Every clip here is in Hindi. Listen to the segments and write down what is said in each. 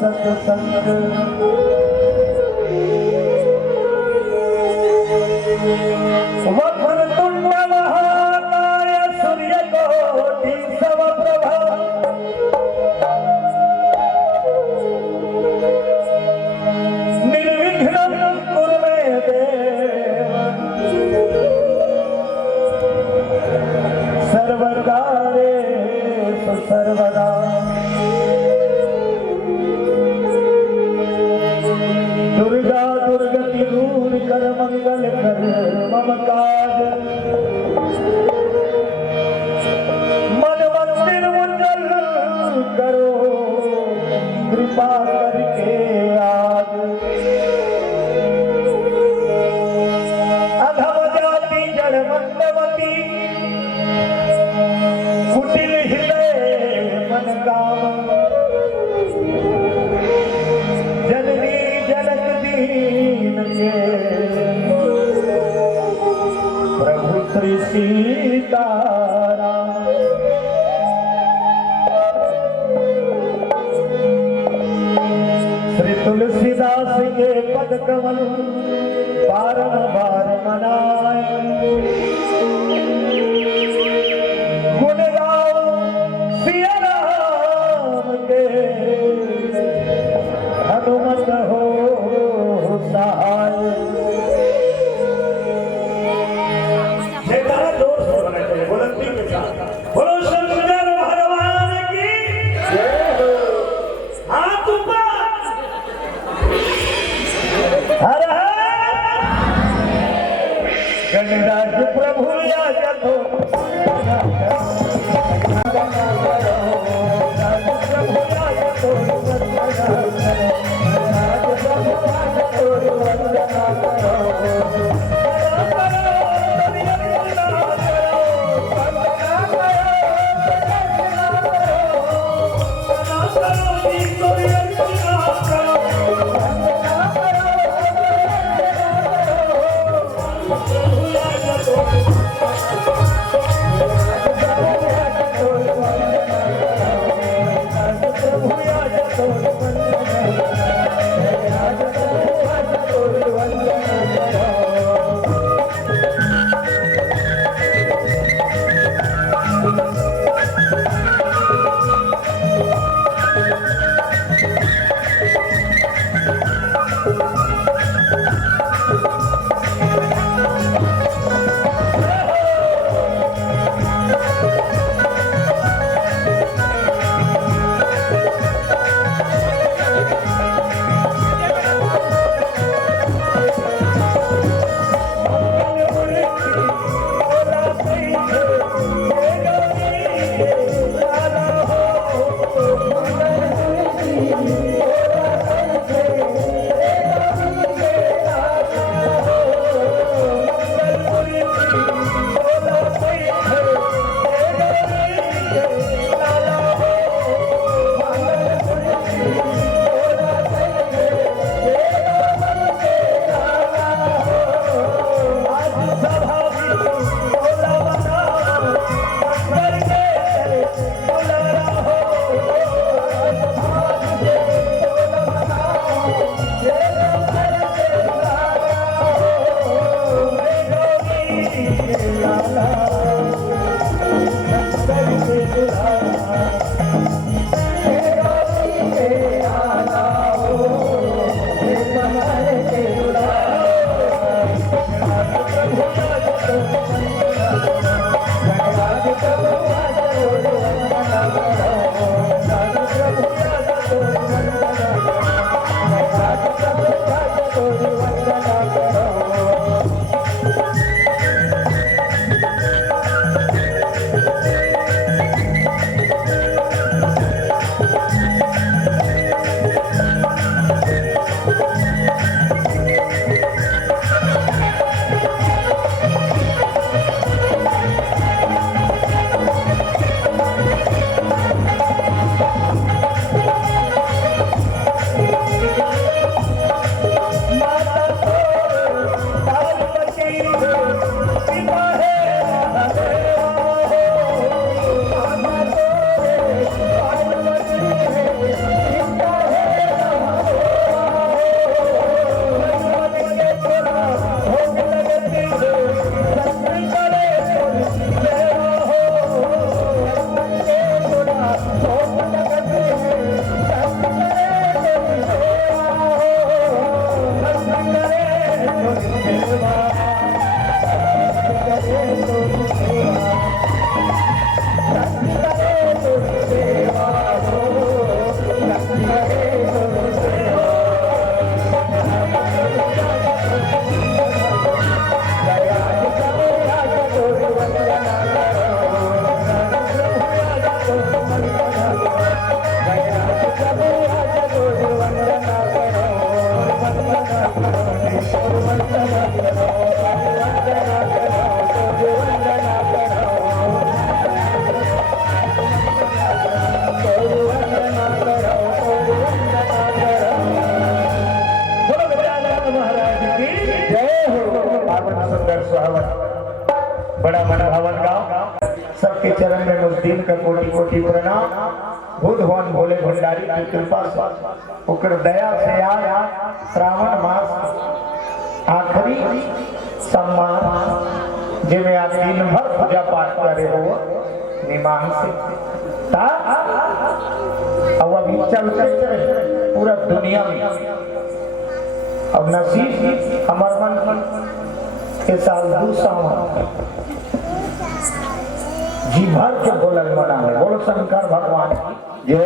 सत्संग वक्रतुंड महाकाय सूर्यकोटि समप्रभा निर्विघ्नं कुरु मे देव सर्वकार्येषु सर्वदा दुर्गा दुर्गति दूर कर मंगल कर मम काज मन मंदिर उज्जवल करो कृपा करके आज अधम जाति जड़ मंदवती कुटिल हृदय मन काम जननी जनक दीन के प्रभु श्री सीताराम श्री तुलसीदास के पद कमल बारंबार मनाए गुण गाओ सिया राम के हनुमत हो सहाय दोस्त होना चाहिए बुलंदी के साथ बोलो शंकर भगवान की हाथ ऊपर हर गणराज प्रभु आजा तो बड़ा मनभावन गाँव। सबके चरण में मुस्लिम का कोटि कोटि प्रणाम। बुध भवन भोले भंडारी की कृपा से ओकर दया से आज श्रावण मास आखिरी सम्मान जिसमें आप दिन भर पूजा पाठ करे हो निमान से अब अभी चलते पूरा दुनिया में अब नसीब हमार मन के साल जी भर के बोलन मना है। बोलो शंकर भगवान जय।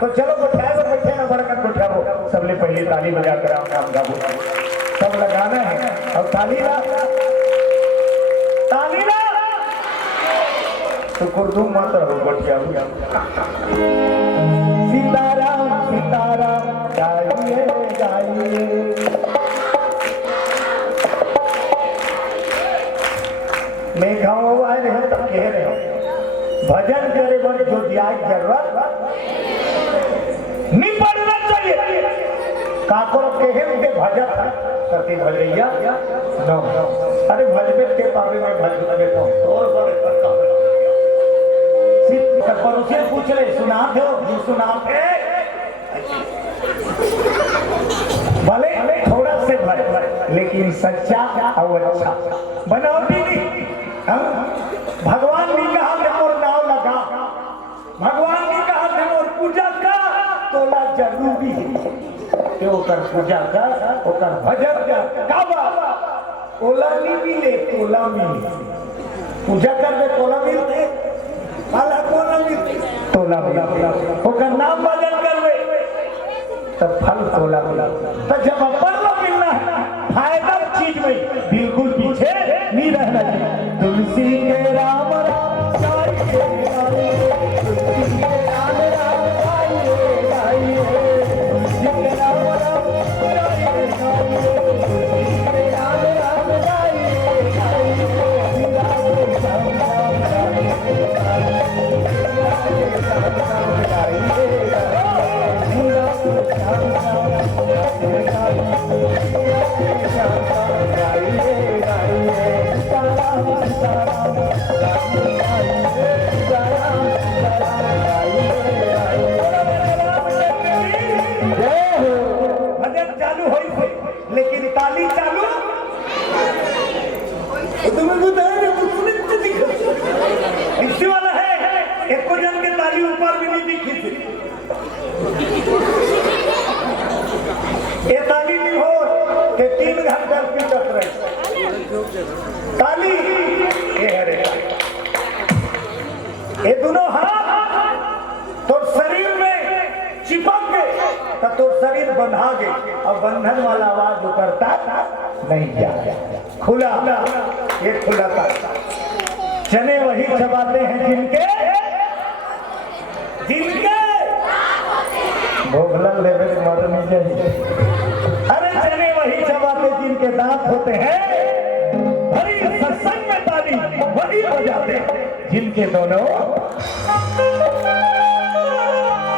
तो चलो बैठे ना बरकत बैठो। सबले पहले ताली बजा कर नाम गाबो सब लगाना है। और ताली ना तो कुर्दू मत रहो बैठिया। सीताराम सीताराम गाइए गाइए। मैं गाँव आए रहे तब कह रहे हो भजन करे बड़े जो दिया जरूरत नहीं पड़ना चाहिए। काकोर कहे उनके भजन करती भजैया नो। अरे भजबे के पावे में भजबे तो और बड़े पड़ोसी पूछ रहे सुना दो सुना भले थोड़ा से भले लेकिन सच्चा और अच्छा बनावटी नहीं। भगवान ने कहा और नाव लगा। भगवान ने कहा और पूजा का तोला जरूरी है कि ओकर पूजा का ओकर भजन का काबा ओला नहीं मिले तोला मिले। पूजा करके तोला मिलते आला तोला मिलते तोला मिला ओकर नाम भजन करवे तब फल तोला मिला। तो जब अपन को मिलना है फायदा चीज में बिल्कुल पीछे नहीं रहना चाहिए। तुलसी के राम राम गाइए गाइए। तुलसी के राम राम गाइए गाइए। तुलसी के राम राम गाइए गाइए। तुलसी के राम राम गाइए गाइए। राम राम गाइए लेकिन ताली चालू इसी वाला है। एक जन के ताली ऊपर भी नहीं दिखी थी। ये ताली नहीं हो कि 3 घंटा पीटत रहे ताली। ये है ये दोनों हाथ तो शरीर में चिपक गए तो शरीर बंधा गए और बंधन वाला आवाज उतरता नहीं जाता। खुला ये खुला था। चने वही चबाते हैं जिनके भोगलन लेवे मर नहीं जाए। अरे चने वही चबाते जिनके दांत होते हैं। हरी सत्संग में ताली वही बजाते जिनके दोनों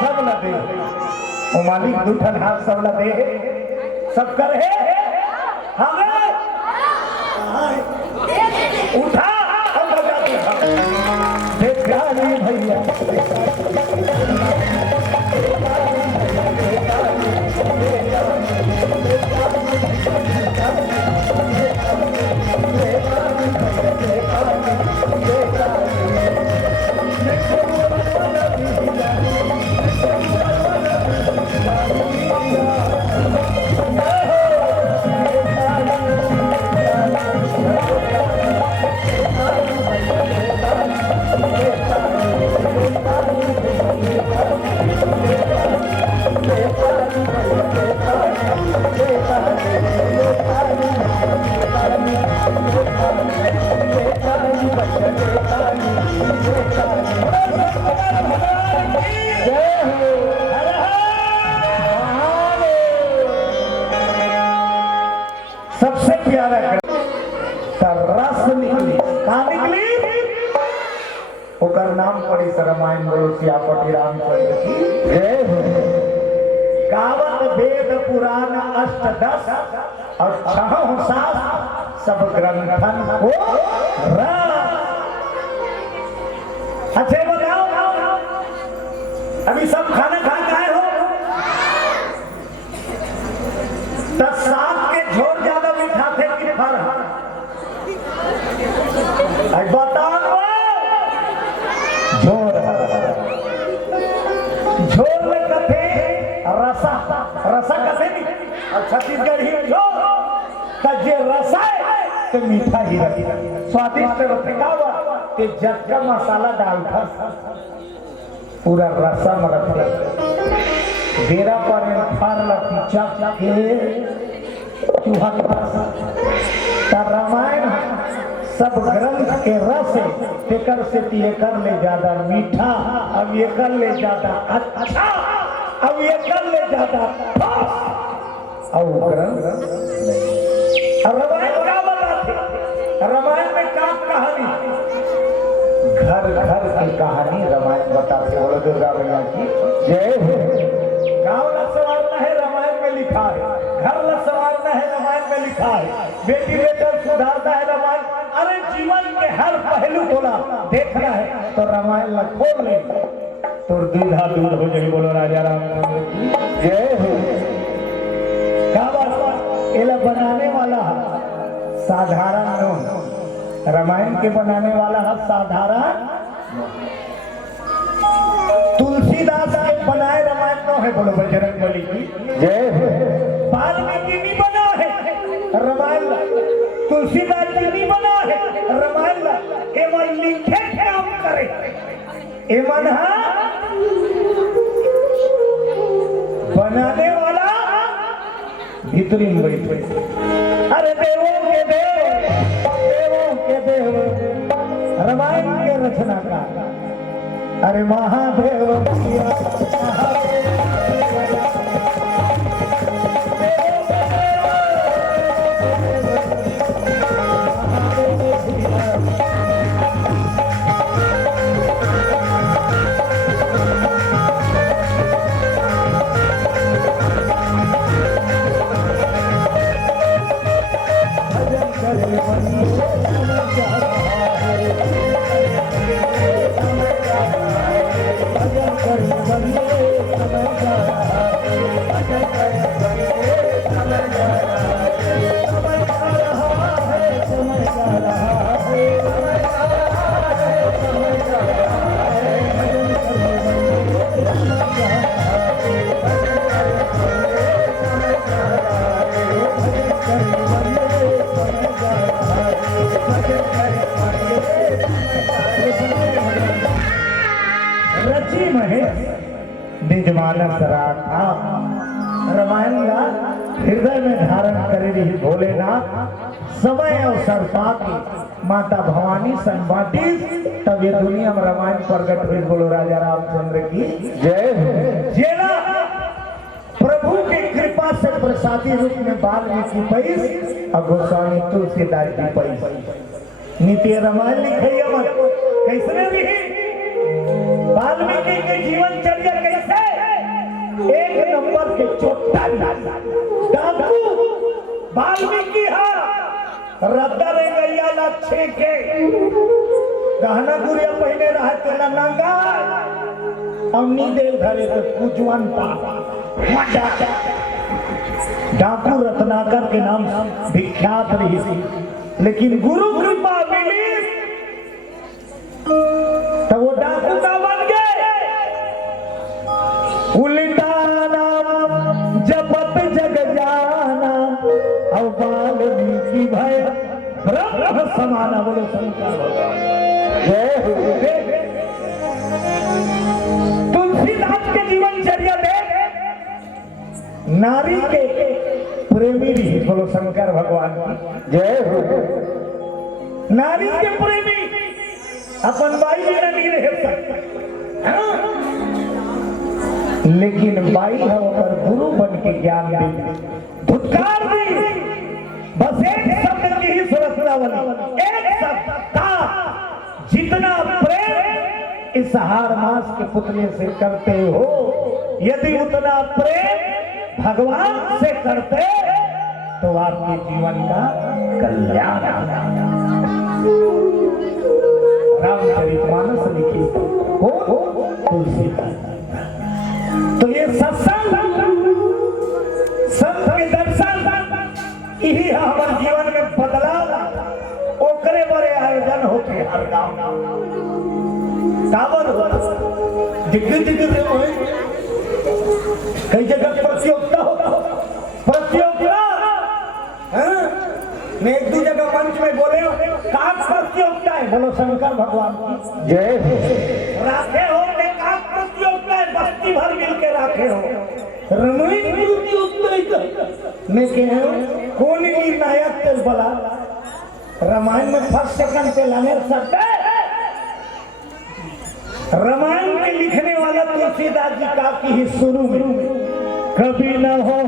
सब लगे। वो मालिक दूठन हाथ सब लगे सब कर है हमें उठा हम बजाते हैं भैया। सबसे प्यारा रस निकली कहाँ निकली ओकर नाम पड़ी रामायण बोलो सियापति रामचंद्र की। गावत वेद पुराण अष्टदश और 6 सब ग्रंथन को अच्छे बताओ, अभी सब खाना खा के आए हो तो साग के झोर ज्यादा मीठा थे कि फर बताओ झोर झोर में कथे रसा रसा कथे नहीं और छत्तीसगढ़ ही झोर जे रसा है तो मीठा ही रही स्वादिष्ट रखेगा ते जटका मसाला डालता पूरा रसा में रखे बेरा पर फार लपीचा के चूहा के पास रामायण सब ग्रंथ के रस तेकर से तिकर ले ज्यादा मीठा अब ये कर ले ज्यादा अच्छा अब ये कर ले ज्यादा और ग्रंथ रामायण क्या बताते रामायण में क्या कहानी घर घर की कहानी रामायण बताते बोलो दुर्गा मैया की जय हो गाँव ला सवारना है रामायण में लिखा है घर ला सवारना है रामायण में लिखा है बेटी बेटा सुधारना है रामायण अरे जीवन के हर पहलू को देखना है तो रामायण ला खोल ले तो दूधा दूध हो जाए बोलो राजा राम जय हो एला बनाने वाला साधारण रामायण के बनाने वाला है साधारण तुलसीदास के बनाए रामायण नो है बोलो बजरंग बली की जय हो वाल्मीकि नहीं बना है रामायण तुलसीदास जी नहीं बना है रामायण एवं लिखे काम करे एवं बनाने वाला भीतरी में बैठे अरे देवों के देव रामायण के रचना का अरे महादेव रामायण का हृदय में धारण करे रही भोलेनाथ समय अवसर पाके माता भवानी संवादी तब ये दुनिया में रामायण प्रकट हुई बोलो राजा रामचंद्र की जय हो जेना प्रभु की कृपा से प्रसादी रूप में वाल्मीकि पैस और गोस्वामी तुलसीदास जी पैस नित्य रामायण लिखे कैसे भी वाल्मीकि के जीवन चर्या कैसे एक नंबर के चोटा डाकू वाल्मीकि रद्दा रे गैया लच्छे के गहना गुड़िया पहने रहा तेला नंगा अमनी देव घरे तो कुजवन डाकू रत्नाकर के नाम विख्यात रही थी लेकिन गुरु कृपा मिली तो वो डाकू का बन गए उल्टा जपत जग जाना और वाल्मीकि भय ब्रह्म समाना बोलो शंकर तुलसीदास के जीवन चर्या देख नारी के प्रेमी भी बोलो शंकर भगवान की जय हो नारी के प्रेमी अपन भाई भी नहीं रह सकते लेकिन बाई है ऊपर गुरु बन के ज्ञान दी धुतकार दी बस एक शब्द की ही सुरक्षा वाली एक शब्द का जितना प्रेम इस हार मास के पुतले से करते हो यदि उतना प्रेम भगवान से करते तो आपके जीवन का कल्याण। रामचरितमानस लिखी हो तुलसीदास। तो ये सत्संग संत के दर्शन यही हमारे जीवन में बदलाव ओकरे बड़े आयोजन होते हर गांव कावर होता जगह कई जगह प्रतियोगिता होता प्रतियोगिता मैं एक दो जगह मंच में बोले काक प्रतियोगिता है बोलो शंकर भगवान की जय राखे हो काक प्रतियोगिता है बस्ती भर मिल के राखे हो रामायण प्रतियोगिता मैं कह कौन निर्णायक तेल बोला रामायण में फर्स्ट सेकंड पे लाने सकते रामायण के लिखने वाला तुलसीदास जी का की ही शुरू में कभी न हो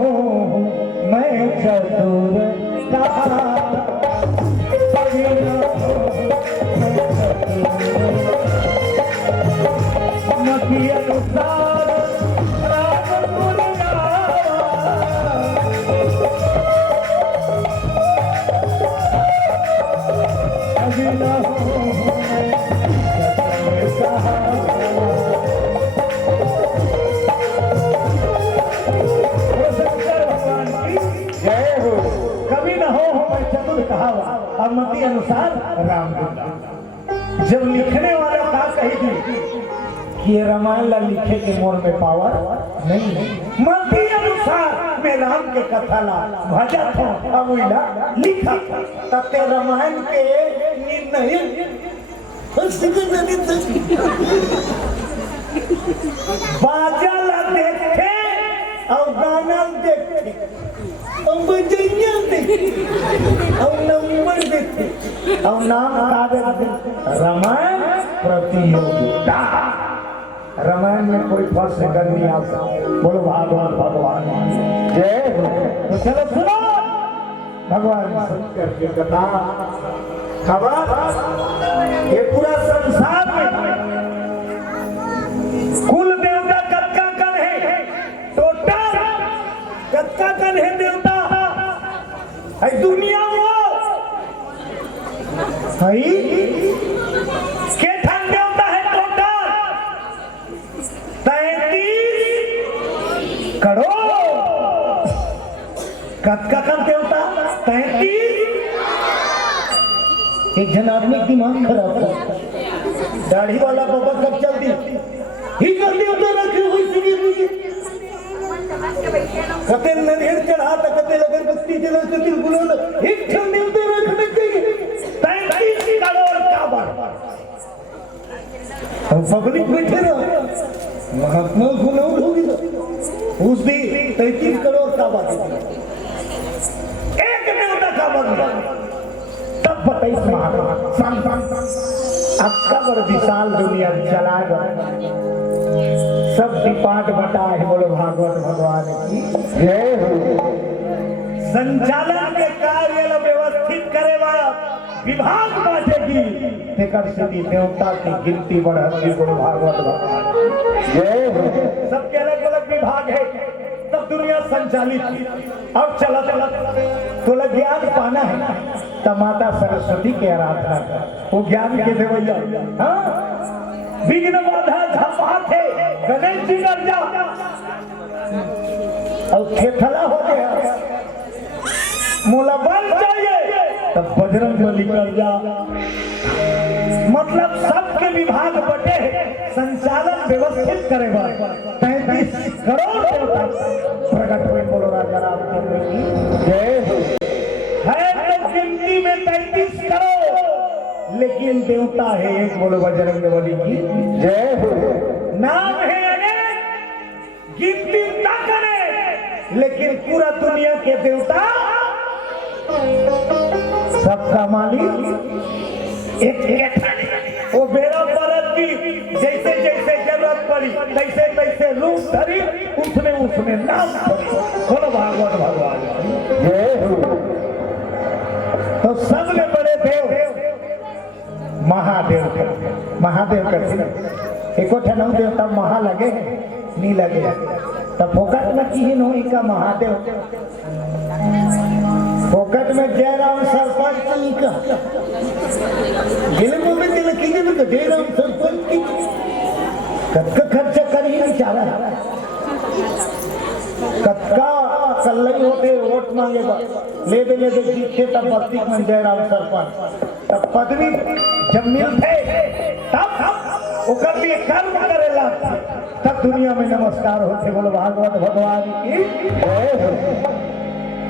मैं चतुर मती अनुसार और मती अनुसार राम जब लिखने वाला का कहेगी कि ये रामायण ला लिखे के मोर में पावर नहीं मती अनुसार मैं राम के कथा ला भजा था अब लिखा तब ते रामायण के निर्णय बाजा ला देखे और गाना देखे और बजैया देखे और नंबर देखे और नाम रामायण प्रतियोगिता रामायण में कोई फर्स्ट सेकंड नहीं आ सकता बोलो भागवत भगवान जय हो। तो चलो सुनो भगवान शंकर की कथा खबर ये पूरा संसार में कुल देवता कत्का कन है टोटल कत्का कन है देवता है दुनिया में है के ठन देवता है टोटल 33 करोड़ कत्का कन देवता 33 एक जन आदमी दिमाग खराब था दाढ़ी वाला बाबा कब चलती ही कर देवता रखे हुई कते नरेड़ चढ़ा तक कते लगन बस्ती जला कते बुलाना एक क्षण देवता रखने चाहिए 33 करोड़ काबर हम पब्लिक बैठे रहो महात्मा गुनाह होगी उस दी 33 करोड़ काबर एक देवता काबर तब 22 महात्मा आपका बड़ विशाल दुनिया चला गया सब डिपार्ट बटा है बोलो भागवत भगवान की जय हो। संचालन के कार्य व्यवस्थित करे वाला विभाग बांटेगी सिद्धि देवता की गिनती बढ़ती बोलो भागवत भगवान जय हो। सबके अलग अलग विभाग है तब दुनिया संचालित अब चला चला तो ज्ञान पाना है तब माता सरस्वती के आराधना कर वो ज्ञान के देवैया विघ्न बाधा झपाते गणेश जी कर जा और खेथला हो गया मोला बल चाहिए तब बजरंग बली कर जा मतलब सबके विभाग बटे संचालन व्यवस्थित करेगा 33 करोड़ प्रकट हुए बोलो राजा रामचंद्र की जय है तो गिनती में 33 करोड़ लेकिन देवता है एक बोलो बजरंग बली की जय हो। नाम है अनेक गिनती ना करे लेकिन पूरा दुनिया के देवता सबका मालिक एक वो बेरा परत की जैसे जैसे जरूरत पड़ी तैसे तैसे रूप धरी उसमें नाम बोलो भागवत भगवान जय हो। तो सबने बड़े देव महादेव करते एको ठनौ देवता महा लगे नहीं लगे तब फोकट में की हो इनका महादेव फोकट में जयराम सरपंच का गिले में दिल कीजिए तो जयराम सरपंच की कत्का खर्चा कर ही नहीं चाह रहा कत्का कल नहीं होते वोट मांगेगा ले दे जीते तब बत्ती में जयराम सरपंच तब पदवी जब मिलते तब वो कर लिए कर्म करेला तब दुनिया में नमस्कार होते बोलो भागवत भगवान की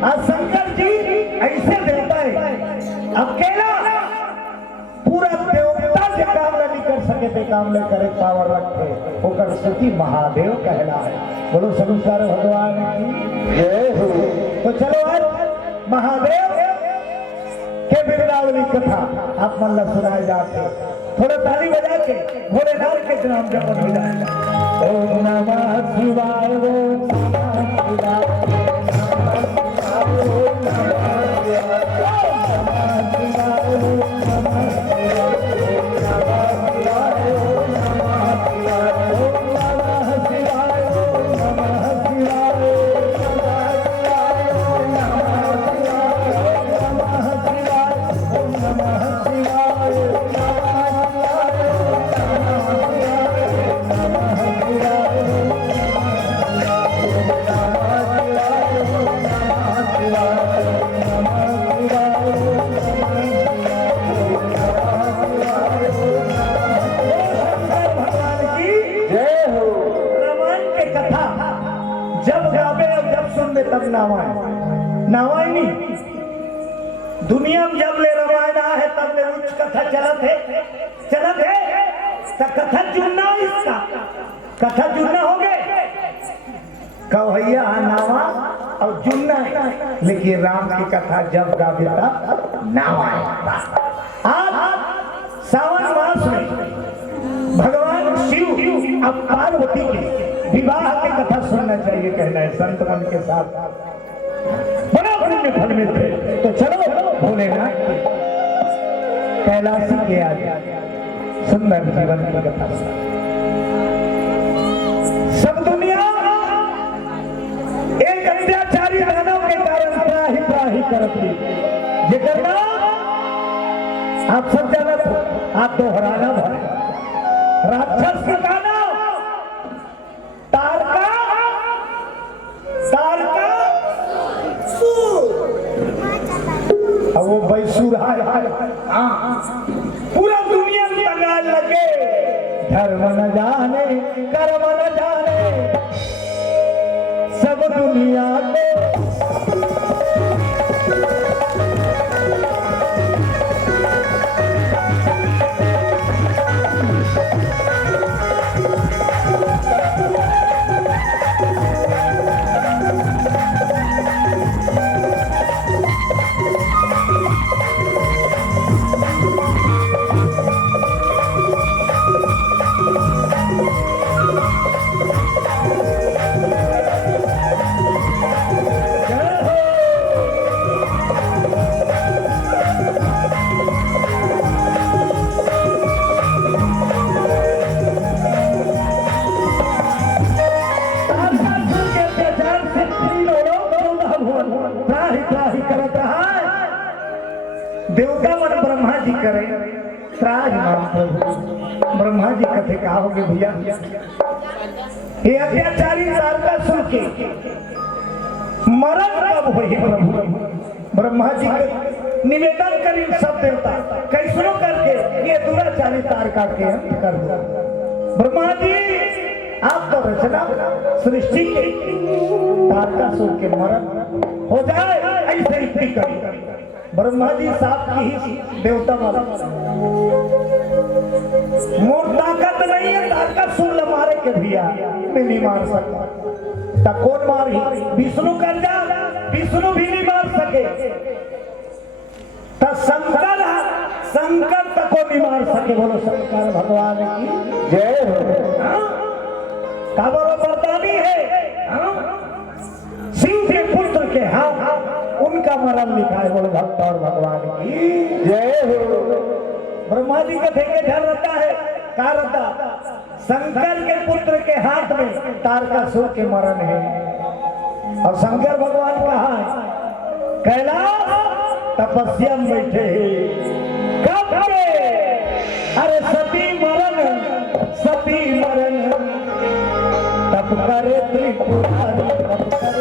आज शंकर जी ऐसे देवता है अकेला पूरा देवता से काम नहीं कर सके थे काम नहीं करे पावर रखे होकर स्तुति महादेव कहला है बोलो संस्कार भगवान की जय हो। तो चलो आज महादेव के बिरदावली कथा आप मन ला सुनाए जाते थोड़ा ताली बजा के भोलेनाथ के नाम जपन हो जाए ओम नमः शिवाय ओम नमः शिवाय तब नावाई नहीं दुनिया में जब ले रामायण है तब ले उच्च कथा चलत है तो कथा जुड़ना इसका कथा जुड़ना हो गए कवैया नावा और जुड़ना है लेकिन राम की कथा जब गावे तब नावा आज सावन मास में भगवान शिव अब पार्वती के विवाह की कथा सुनना चाहिए कहना है संत मन के साथ बड़ा पुण्य फल मिलते तो चलो भोलेनाथ कैलाशी के आगे सुंदर जीवन की कथा सब दुनिया एक अत्याचारी दानव के कारण त्राही करती ये करना आप सब जानत आप दोहराना भर राक्षस का दानव वो बैसूर पूरा दुनिया में तंगाल लगे धर्म न जाने कर्म न जाने सब दुनिया को देवता मन ब्रह्मा जी करे त्राज नाम प्रभु ब्रह्मा जी कथे कहोगे भैया ये अत्याचारी तारकासुर के मरण कब हुई प्रभु ब्रह्मा जी के निवेदन करी सब देवता कैसनो करके ये दुराचारी तारका के अंत कर दो ब्रह्मा जी आप तो रचना सृष्टि के तारकासुर के मरण हो जाए ऐसे ही करी ब्रह्मा जी साथ की ही देवता वाला मोर ताकत नहीं है तारकासुर मारे के भैया मैं नहीं मार सकता कौन मारी विष्णु कर जा विष्णु भी नहीं मार सके शंकर तक को नहीं मार सके बोलो शंकर भगवान की जय हो काबरो वरदानी है शिव के पुत्र के हाथ उनका मरण लिखा है बोलो भक्त और भगवान की जय हो ब्रह्मा जी का ठेके ध्यान रहता है कहा रहता शंकर के पुत्र के हाथ में तारकासुर के मरण है और शंकर भगवान कहा है कैलाश तपस्या में बैठे कब के अरे सती मरण तप करे त्रिपुरारी तप करे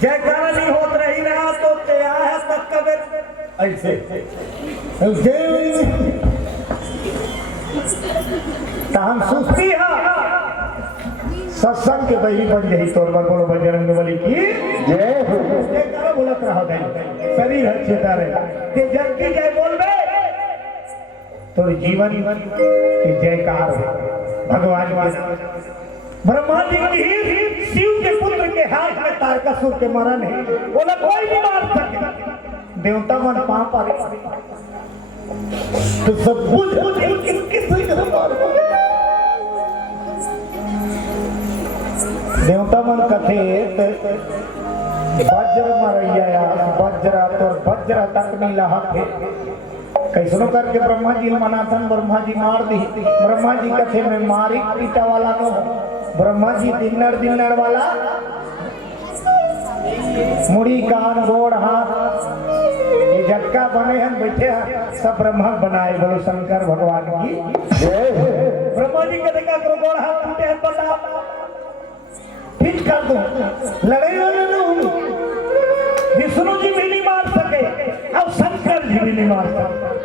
जयकारा नहीं होत रही ना तो क्या है तक ऐसे हम सुस्ती है सत्संग के बही बन जाई तोर पर बोलो बजरंग बली की जय हो जयकारा बोलत रहा गई शरीर अच्छे तारे ते जग की जय बोलबे तो जीवन की जयकार भगवान के ब्रह्मा जी की शिव के पुत्र के हाथ में तारकासुर के मरण है बोला कोई नहीं मार सके देवता मन पाप आ तो सब बुझ देवता मन कथे वज्र मरैया वज्र तो वज्र तक नहीं लहा थे कैसनो करके ब्रह्मा जी मनाथन ब्रह्मा जी मार दी ब्रह्मा जी कथे में मारी पीटा वाला नो ब्रह्मा जी दिनर वाला मुड़ी कान गोड़ हाथ ये झटका बने हैं बैठे हैं सब ब्रह्मा बनाए बोलो शंकर भगवान की ब्रह्मा जी का देखा करो गोड़ हाथ टूटे हैं बता फिट कर दो लड़े विष्णु जी भी नहीं मार सके अब शंकर जी भी नहीं मार सके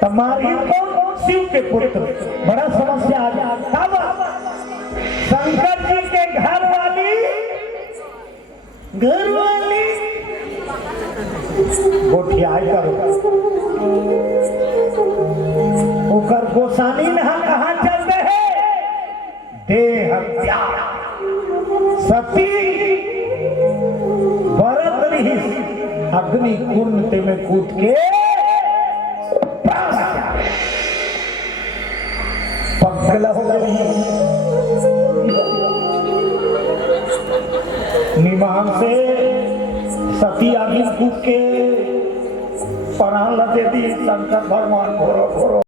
तुम्हारी कौन शिव के पुत्र बड़ा समस्या आ गया शंकर जी के घर वाली गोठियाई करो ओकर गोसानी में हम कहाँ चलते हैं देह हत्या सती भरत रही अग्नि कुंड में कूद के पगला हो गई निमान से सती आगे कूद के प्राण लगे दी शंकर भगवान घोरो